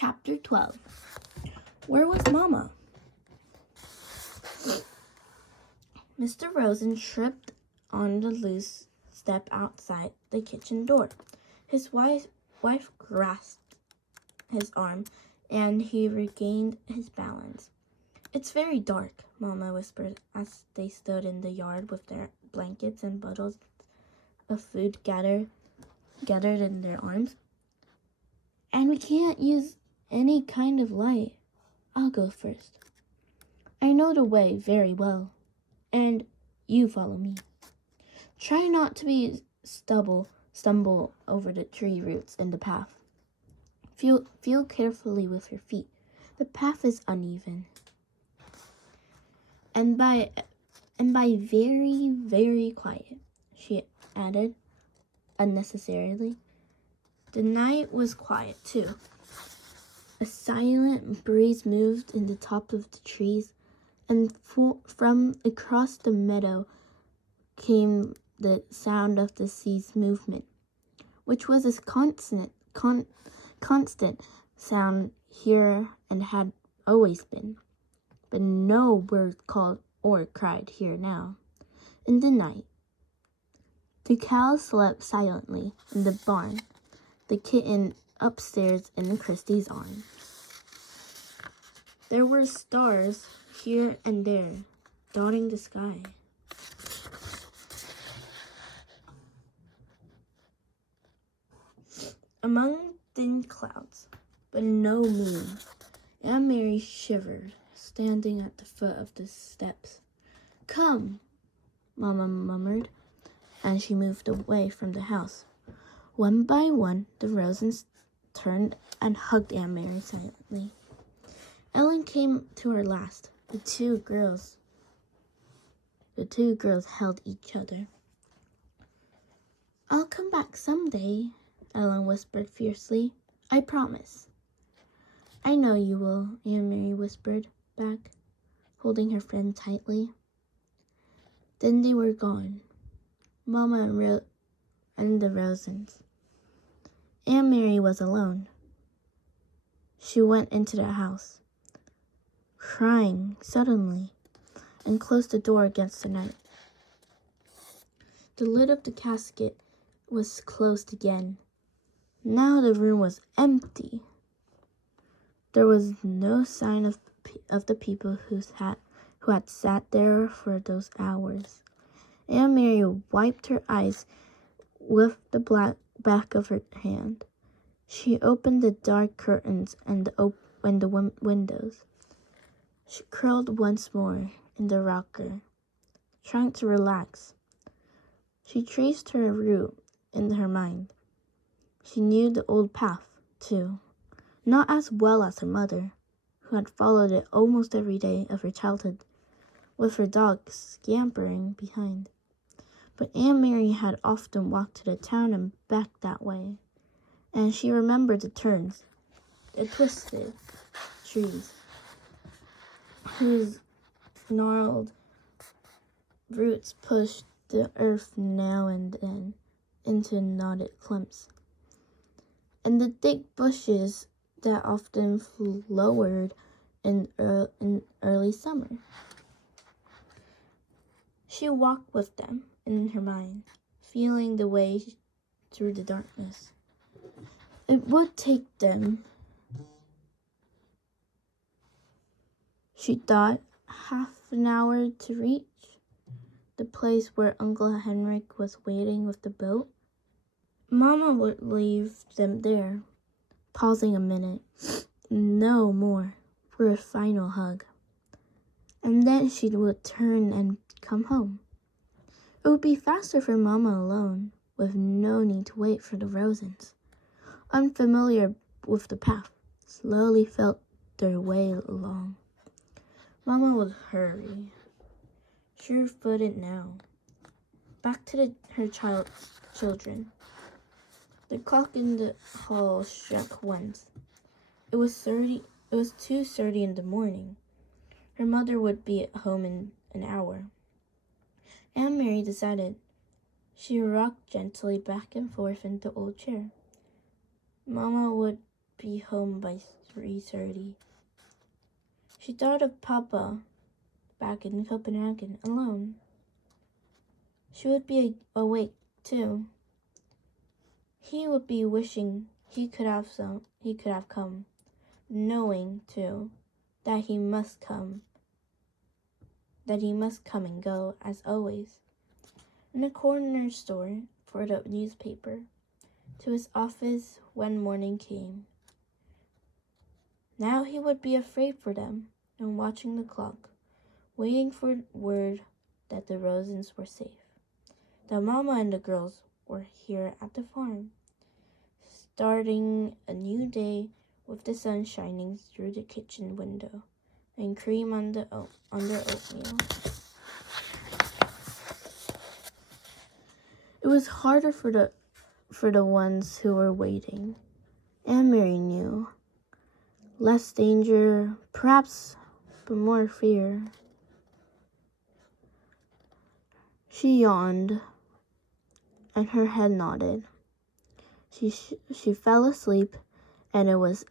Chapter 12. Where was Mama? Mr. Rosen tripped on the loose step outside the kitchen door. His wife grasped his arm, and he regained his balance. "It's very dark," Mama whispered as they stood in the yard with their blankets and bottles of food gathered in their arms. "And we can't use any kind of light. I'll go first. I know the way very well, and you follow me. Try not to stumble over the tree roots in the path. Feel carefully with your feet. The path is uneven." And by very, very quiet, she added unnecessarily. The night was quiet too. A silent breeze moved in the top of the trees, and from across the meadow came the sound of the sea's movement, which was a constant sound here and had always been. But no word called or cried here now. In the night, the cow slept silently in the barn, the kitten upstairs in Christy's arms. There were stars here and there, dotting the sky. Among thin clouds, but no moon, Aunt Mary shivered, standing at the foot of the steps. "Come," Mama murmured, and she moved away from the house. One by one, the Rosens turned and hugged Aunt Mary silently. Ellen came to her last. The two girls held each other. "I'll come back someday," Ellen whispered fiercely. "I promise." "I know you will," Aunt Mary whispered back, holding her friend tightly. Then they were gone, Mama and the Rosens. Aunt Mary was alone. She went into the house, crying suddenly, and closed the door against the night. The lid of the casket was closed again. Now the room was empty. There was no sign of the people who had sat there for those hours. Aunt Mary wiped her eyes with the back of her hand. She opened the dark curtains and the windows. She curled once more in the rocker, trying to relax. She traced her route in her mind. She knew the old path, too, not as well as her mother, who had followed it almost every day of her childhood, with her dog scampering behind. But Aunt Mary had often walked to the town and back that way, and she remembered the turns, the twisted trees, whose gnarled roots pushed the earth now and then into knotted clumps, and the thick bushes that often flowered in early summer. She walked with them in her mind, feeling the way through the darkness. It would take them, she thought, half an hour to reach the place where Uncle Henrik was waiting with the boat. Mama would leave them there, pausing a minute, no more, for a final hug. And then she would turn and come home. It would be faster for Mama alone, with no need to wait for the Rosens. Unfamiliar with the path, slowly felt their way along. Mama would hurry, sure-footed now, back to her children. The clock in the hall struck once. It was 2:30 in the morning. Her mother would be at home in an hour. Aunt Mary decided. She rocked gently back and forth in the old chair. Mama would be home by 3:30. She thought of Papa back in Copenhagen alone. She would be awake too. He would be wishing he could have come, knowing too that he must come and go as always. In a corner store for the newspaper, to his office when morning came. Now he would be afraid for them and watching the clock, waiting for word that the Rosens were safe. The mama and the girls were here at the farm, starting a new day with the sun shining through the kitchen window and cream on their oatmeal. It was harder for the ones who were waiting. Aunt Mary knew. Less danger, perhaps, but more fear. She yawned, and her head nodded. She fell asleep, and it was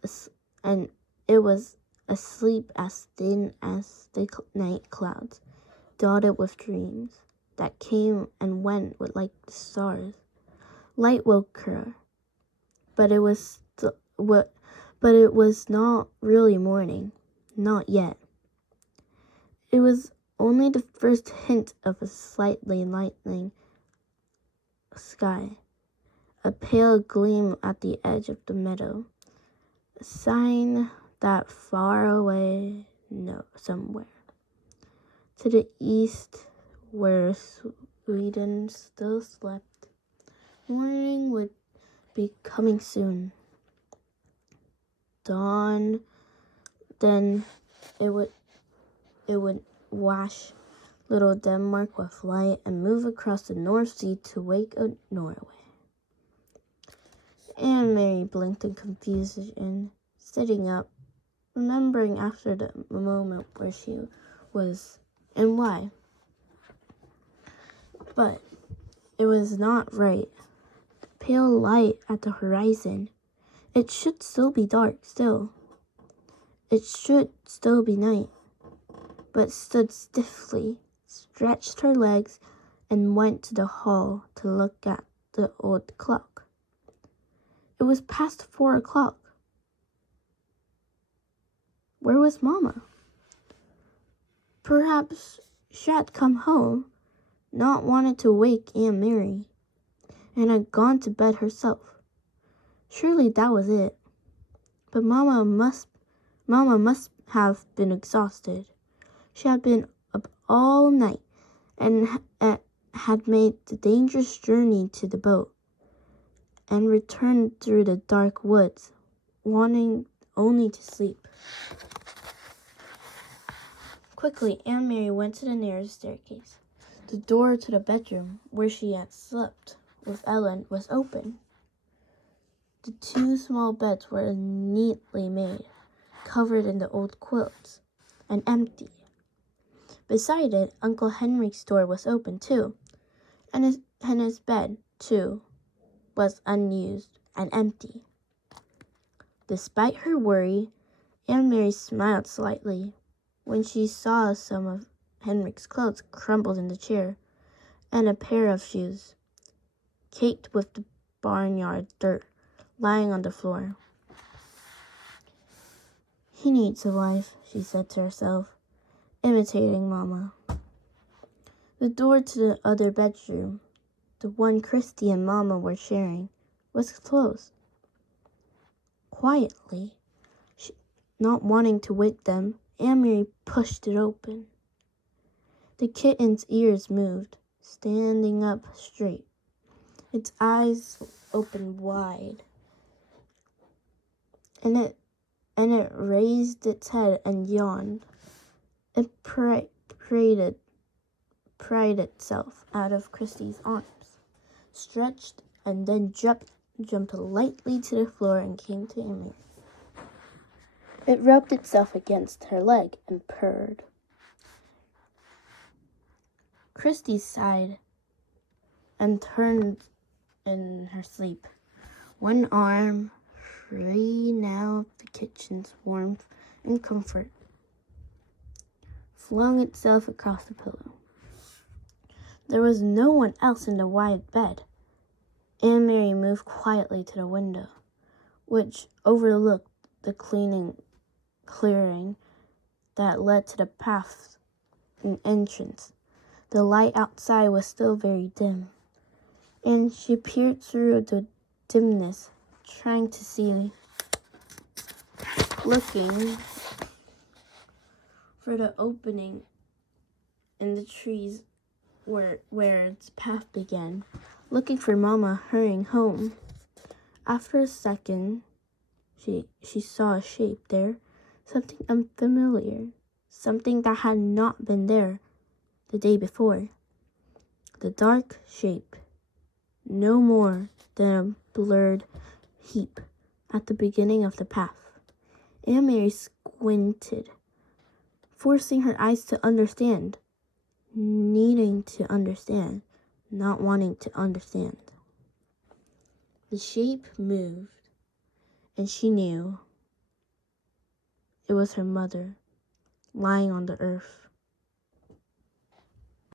a sleep as thin as the night clouds, dotted with dreams that came and went like the stars. Light woke her, but it was not really morning, not yet. It was only the first hint of a slightly lightening sky, a pale gleam at the edge of the meadow, a sign that far away, somewhere to the east, where Sweden still slept, morning would be coming soon. Dawn, then it would wash little Denmark with light and move across the North Sea to wake up Norway. Aunt Mary blinked in confusion, sitting up, remembering after the moment where she was and why. But it was not right. The pale light at the horizon. It should still be dark, still. It should still be night. But stood stiffly, stretched her legs, and went to the hall to look at the old clock. It was past 4 o'clock. Where was Mama? Perhaps she had come home, not wanted to wake Aunt Mary, and had gone to bed herself. Surely that was it. But Mama must have been exhausted. She had been up all night and had made the dangerous journey to the boat and returned through the dark woods, wanting only to sleep. Quickly, Aunt Mary went to the nearest staircase. The door to the bedroom where she had slept with Ellen was open. The 2 small beds were neatly made, covered in the old quilts, and empty. Beside it, Uncle Henrik's door was open too, and his bed, too, was unused and empty. Despite her worry, Aunt Mary smiled slightly when she saw some of Henrik's clothes crumpled in the chair, and a pair of shoes, caked with the barnyard dirt, lying on the floor. He needs a wife, she said to herself, imitating Mama. The door to the other bedroom, the one Christy and Mama were sharing, was closed. Quietly, not wanting to wake them, Aunt Mary pushed it open. The kitten's ears moved, standing up straight, its eyes opened wide, and it raised its head and yawned. It pried itself out of Christy's arms, stretched, and then jumped lightly to the floor and came to Aunt Mary. It rubbed itself against her leg and purred. Christy sighed and turned in her sleep. One arm free now of the kitchen's warmth and comfort, flung itself across the pillow. There was no one else in the wide bed. Aunt Mary moved quietly to the window, which overlooked the clearing that led to the path and entrance. The light outside was still very dim, and she peered through the dimness, trying to see, looking for the opening in the trees where its path began, looking for Mama hurrying home. After a second, she saw a shape there, something unfamiliar, something that had not been there the day before. The dark shape, no more than a blurred heap at the beginning of the path. Aunt Mary squinted, forcing her eyes to understand, needing to understand, not wanting to understand. The shape moved, and she knew it was her mother, lying on the earth.